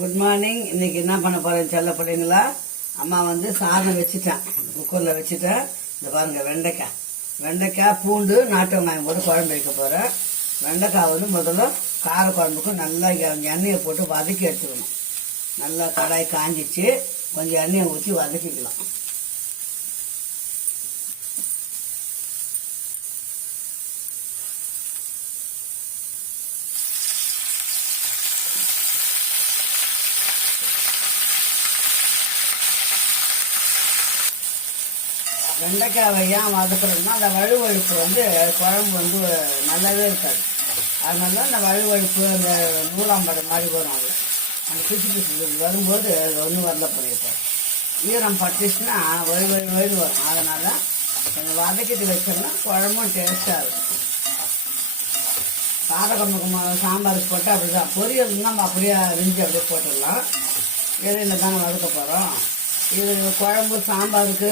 Good morning. இன்னைக்கு என்ன பண்ண போறேன் செல்ல பிள்ளைங்களா? அம்மா வந்து சாதம் வச்சுட்டேன், குக்கரில் வச்சுட்டேன். இந்த பாருங்க, வெண்டைக்காய் பூண்டு நாட்டு வெங்காயம் போட்டு குழம்பு வைக்க போகிறேன். வெண்டைக்காய் வந்து முதல்ல கார குழம்புக்கு நல்லா எண்ணெயை போட்டு வதக்கி எடுத்துக்கணும். நல்லா கடாய் காஞ்சிச்சு, கொஞ்சம் எண்ணெயை ஊற்றி வதக்கிக்கலாம். வெண்டைக்காவை ஏன் வதக்கணும்னா அந்த வழுவழுப்பு வந்து குழம்பு வந்து நல்லாவே இருக்காது. அதனால அந்த வழுவழுப்பு அந்த நூலாம்படை மாதிரி வரும். அது அந்த பிசு வரும்போது அது ஒன்றும் வரல பண்ணியிருப்பார். ஈரம் பட்டுச்சுன்னா வழு வரும். அதனால் கொஞ்சம் வதக்கிட்டு வச்சோம்னா குழம்பும் டேஸ்ட்டாக இருக்கும். காரக்குழம்புக்கு சாம்பாருக்கு போட்டு அப்படி தான், பொரியல் நம்ம அப்படியே அரிஞ்சு அப்படியே போட்டுடலாம். எண்ணெயில் தானே வதக்க போகிறோம். இது குழம்பு சாம்பாருக்கு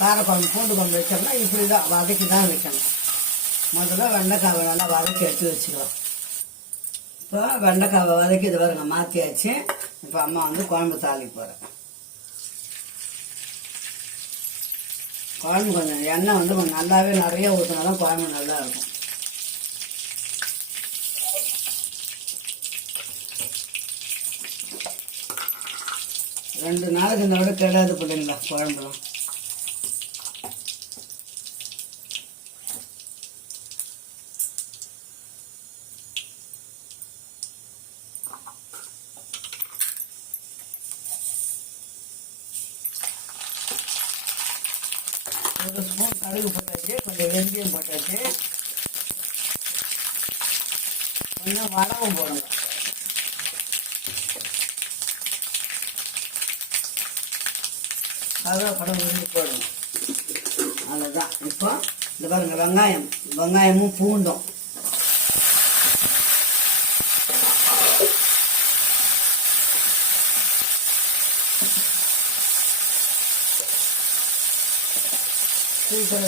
காரக்குழம்பு பூண்டு குழம்பு வச்சோம்னா இப்படி தான் வதக்கி தான் வைக்கணும். முதல்ல வெண்டைக்காவை நல்லா வதக்கி எடுத்து வச்சுக்கலாம். இப்போ வெண்டைக்காவை வதக்கி இது பாருங்க மாற்றியாச்சு. இப்போ அம்மா வந்து குழம்பு தாளிக்க போகிறேன். குழம்பு கொஞ்சம் எண்ணெய் வந்து கொஞ்சம் நல்லாவே நிறைய ஊற்றினா தான் குழம்பு நல்லா இருக்கும். ரெண்டு நாளைக்கு இந்த விட கெடாது பிள்ளைங்களா குழம்புலாம். ஒரு ஸ்பூன் கடுகு போட்டாச்சு, கொஞ்சம் வெந்தயம் போட்டாச்சு, கொஞ்சம் வடவும் போடணும். கருவேப்பிலை உருளி போடணும். அவ்வளோதான். இப்போ இந்த பாருங்க, வெங்காயமும் பூண்டும்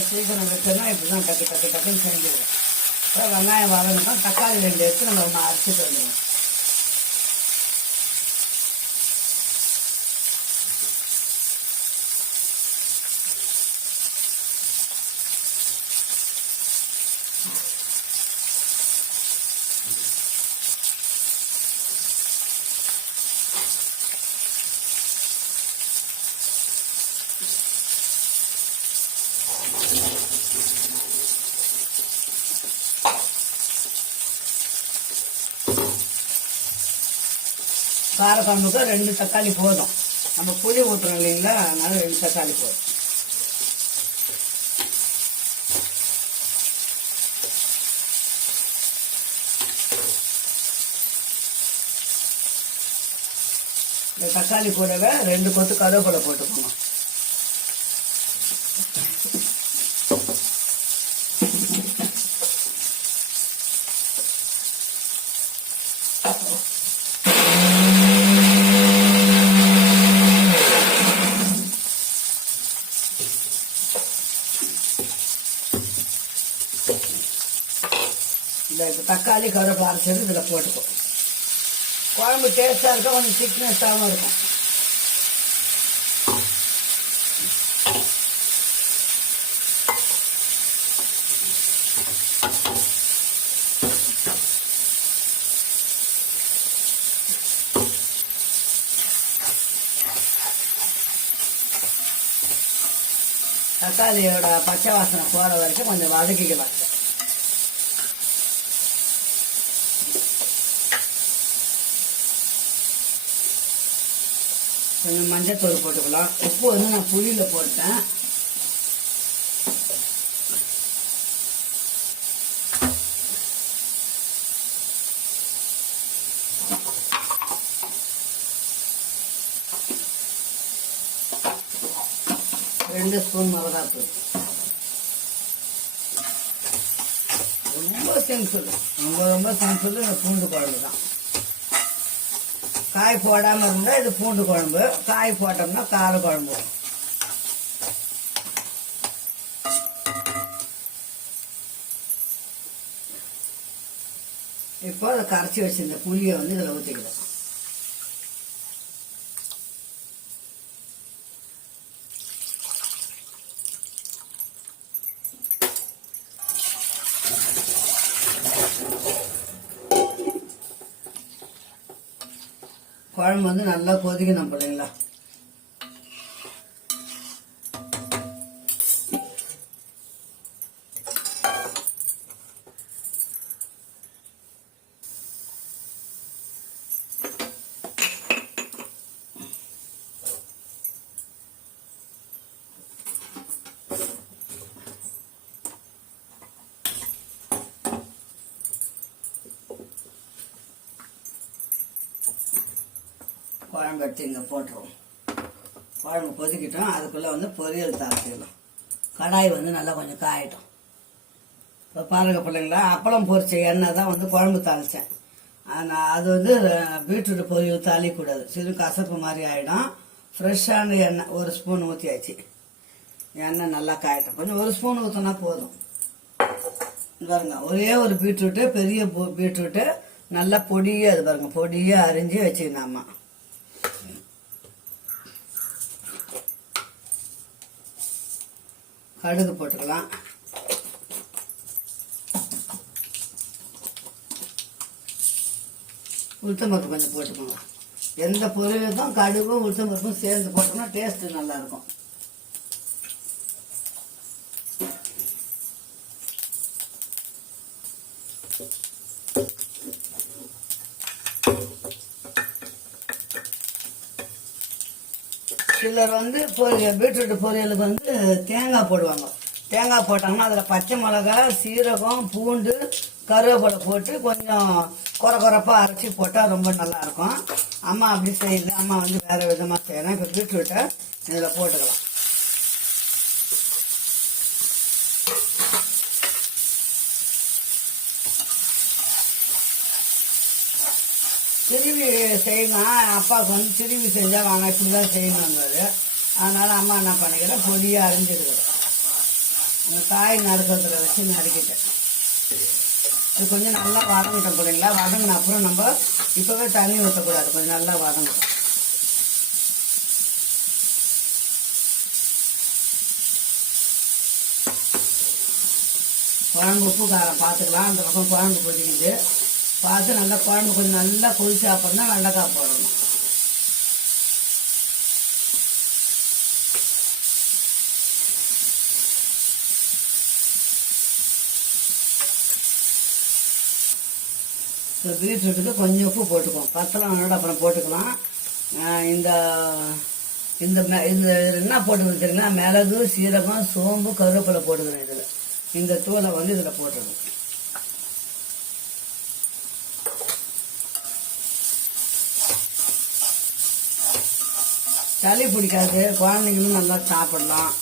சீக்கிரம் வச்சோன்னா இப்படி தான் டக்குன்னு செஞ்சுடுவோம். இப்போ வெங்காயம் வதங்கணும். தக்காளி 2 எடுத்து நம்ம அரைச்சிட்டு வந்துடுவோம். காரக்குழம்புக்கு 2 தக்காளி போதும். நம்ம புளி ஊற்றுறோம் இல்லைங்களா, அதனால 2 தக்காளி போதும். இந்த தக்காளி கூடவே 2 கொத்து கருவேப்பிலை போட்டுக்கோங்க. இந்த தக்காளி கருவேப்பிலை அரைச்சது இதில் போட்டுக்கும். குழம்பு டேஸ்டாக இருக்கும், கொஞ்சம் திக்னஸாகவும் இருக்கும். தக்காளியோட பச்சை வாசனை போகிற வரைக்கும் கொஞ்சம் வதக்கிக்கலாம். கொஞ்சம் மஞ்சத்தூள் போட்டுக்கலாம். உப்பு வந்து நான் புளியில் போட்டேன். ரெண்டு ஸ்பூன் மிளகாத்தூள். ரொம்ப சிம்பிள், ரொம்ப சிம்பிள். இந்த பூண்டு குழம்பு தான். காய் போடாமல் இருந்தால் இது பூண்டு குழம்பு, காய் போட்டோம்னா கார குழம்பு. இப்போ அதை கரைச்சி வச்சிருந்த புளியை வந்து இதில் ஊற்றிக்கலாம். குழம்பு வந்து நல்லா கொதிக்கணும் பிள்ளைங்களா. குழம்பு எடுத்து இங்கே போட்டுருவோம். குழம்பு கொதிக்கிட்டோம். அதுக்குள்ளே வந்து பொரியல் தாளிச்சிடலாம். கடாய் வந்து நல்லா கொஞ்சம் காயிட்டோம். இப்போ பாருங்க பிள்ளைங்களா, அப்பளம் பொரிச்ச எண்ணெய் தான் வந்து குழம்பு தாளித்தேன். அது வந்து பீட்ரூட் பொரியல் தாளிக்கூடாது, சிறு கசப்பு மாதிரி ஆகிடும். ஃப்ரெஷ்ஷான எண்ணெய் 1 ஸ்பூன் ஊற்றியாச்சு. எண்ணெய் நல்லா காயிட்டோம். கொஞ்சம் 1 ஸ்பூன் ஊற்றினா போதும். பாருங்க, ஒரே ஒரு பீட்ரூட்டு, பெரிய பீட்ரூட்டு நல்லா பொடியாக, அது பாருங்க பொடியாக அரிஞ்சு வச்சுக்கணாமா. கடுகு போட்டுக்கலாம். உளுத்தம்பருப்பு கொஞ்சம் போட்டுக்கோங்க. எந்த பொரியலுக்கும் கடுகும் உளுத்தம்பருப்பும் சேர்ந்து போட்டோம்னா டேஸ்ட்டு நல்லாயிருக்கும். சிலர் வந்து பீட்ரூட் பொரியலுக்கு வந்து தேங்காய் போடுவாங்க. தேங்காய் போட்டாங்கன்னா அதில் பச்சை மிளகா, சீரகம், பூண்டு, கருவேப்பிலை போட்டு கொஞ்சம் குறப்பாக அரைச்சி போட்டால் ரொம்ப நல்லாயிருக்கும். அம்மா அப்படி செய்யல, அம்மா வந்து வேறு விதமாக செய்யலாம். இப்போ பீட்ரூட்டை இதில் போட்டுக்கலாம். திருவி செய்யணும். அப்பாவுக்கு வந்து திருவி செஞ்சால் வாங்க இப்படிதான் செய்யணுங்கிறது. அதனால் அம்மா என்ன பண்ணிக்கிறேன், பொடியாக அரைஞ்சிருக்கிறேன். அந்த காய் நறுக்கிறதுல வச்சு நறுக்கிட்டேன். இது கொஞ்சம் நல்லா வதங்கிட்டோம் பிள்ளைங்களா. வதங்கின அப்புறம் நம்ம இப்போவே தண்ணி ஊற்றக்கூடாது, கொஞ்சம் நல்லா வதங்கட்டும். குழம்பு உப்பு காரம் பார்த்துக்கலாம். அந்த பக்கம் குழம்பு கொதிக்குது. பார்த்து நல்லா குழம்பு கொஞ்சம் நல்லா கொதிச்சு அப்புறம் தான் வெண்டைக்காய் போடணும். இப்போ பீட்ரூட்டுக்கு கொஞ்சம் உப்பு போட்டுக்குவோம். பத்தலாம் அப்புறம் போட்டுக்கலாம். இந்த இந்த என்ன போட்டுக்கணும் தெரியுங்களா, மிளகு, சீரகம், சோம்பு, கருவேப்பிலை போட்டுக்கிறேன். இதில் இந்த தூளை வந்து இதில் போட்டுக்கணும். சளி பிடிக்காது, குழந்தைங்களும் நல்லா சாப்பிடலாம்.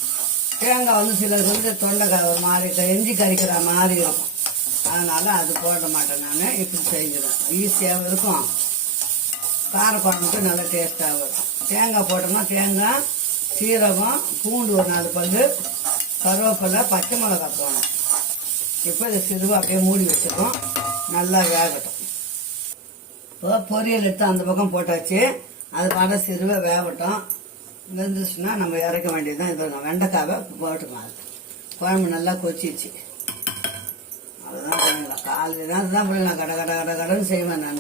தேங்காய் வந்து சிலருக்கு வந்து தொண்டைக்காய் ஒரு மாதிரி எஞ்சி கறிக்கிற மாதிரி இருக்கும். அதனால் அது போட மாட்டேன். நான் இப்படி செஞ்சிடும், ஈஸியாகவும் இருக்கும், காரக்குழம்புக்கு நல்லா டேஸ்ட்டாகவும் இருக்கும். தேங்காய் போட்டோம்னா தேங்காய், சீரகம், பூண்டு ஒரு 4 பல்லு, கருவேப்பிலை, பச்சை மிளகாய் போடணும். இப்போ இதை சிறுவாக அப்படியே மூடி வச்சுருக்கோம். நல்லா வேகட்டும். இப்போ பொரியல் எடுத்து அந்த பக்கம் போட்டாச்சு. அது பாட சிறுவாக வேகட்டும். வெந்துச்சுன்னா நம்ம இறக்க வேண்டியதுதான். இதை வெண்டைக்காவை போட்டுக்கலாம். அது குழம்பு நல்லா கொச்சிச்சு. அதுதான் பண்ணிடலாம். காலையில் தான் அதுதான் பண்ணிடலாம். கடன்னு செய்வேன் நான்.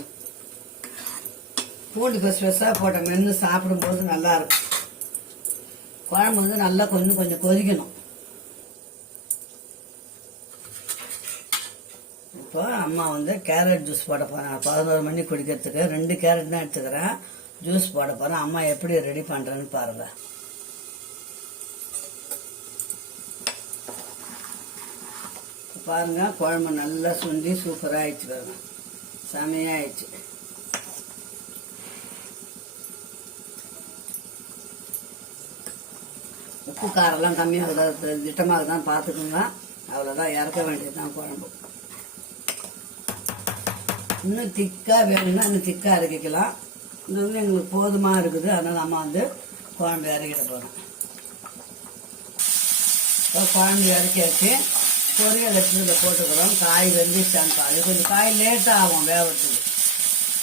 பூண்டு பெருசாக போட்ட மென்று சாப்பிடும்போது நல்லா இருக்கும். குழம்பு வந்து நல்லா கொஞ்சம் கொதிக்கணும். இப்போ அம்மா வந்து கேரட் ஜூஸ் போட போகிறேன். 11 மணி குடிக்கிறதுக்கு 2 கேரட் தான் எடுத்துக்கிறேன். ஜூஸ் போட போகிறேன். அம்மா எப்படி ரெடி பண்ணுறேன்னு பாருங்க. பாருங்க, குழம்பு நல்லா சுண்டி சூப்பராக ஆயிடுச்சு. பாருங்க, செமையாக ஆயிடுச்சு. உப்பு காரெல்லாம் கம்மியாக திட்டமாக தான் பார்த்துக்குங்க. அவ்வளோதான், இறக்க வேண்டியதுதான் குழம்பு. இன்னும் திக்காக வேணும்னா இன்னும் திக்காக இறக்கிக்கலாம். இது வந்து எங்களுக்கு போதுமாக இருக்குது. அதனால் அம்மா வந்து குழம்பு இறக்கிட போகிறேன். குழம்பு இறக்கியாச்சு. பொரியல் எடுத்து இதில் போட்டுக்கிறோம். காய் வெந்துச்சான்னு பாரு. கொஞ்சம் காய் லேட்டாக ஆகும் வேகத்துக்கு.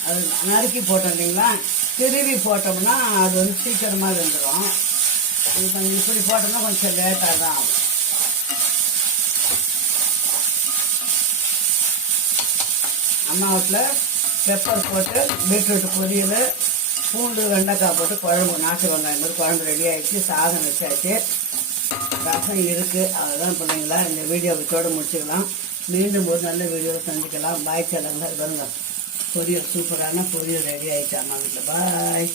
அது நறுக்கி போட்டோம் இல்லைங்களா, திருவி போட்டோம்னா அது வந்து சீக்கிரமாக வெந்துடும். இது கொஞ்சம் இப்படி போட்டோம்னா கொஞ்சம் லேட்டாக தான் ஆகும். அம்மா வீட்டில் பெப்பர் போட்டு பீட்ரூட் பொரியல், பூண்டு வெண்டைக்காய் போட்டு குழம்பு, நாட்டு வெங்காயம் மாதிரி குழம்பு ரெடி ஆகிடுச்சு. சாதம் வச்சாச்சு, ரசம் இருக்குது. அதுதான் பிள்ளைங்களா இந்த வீடியோ வச்சோடு முடிச்சுக்கலாம். மீண்டும் ஒரு நல்ல வீடியோவை சந்திக்கலாம். பாய் சேனலில் பாருங்க, பொரியல் சூப்பரான பொரியல் ரெடி ஆகிடுச்சு அம்மா வீட்டில். பாய்.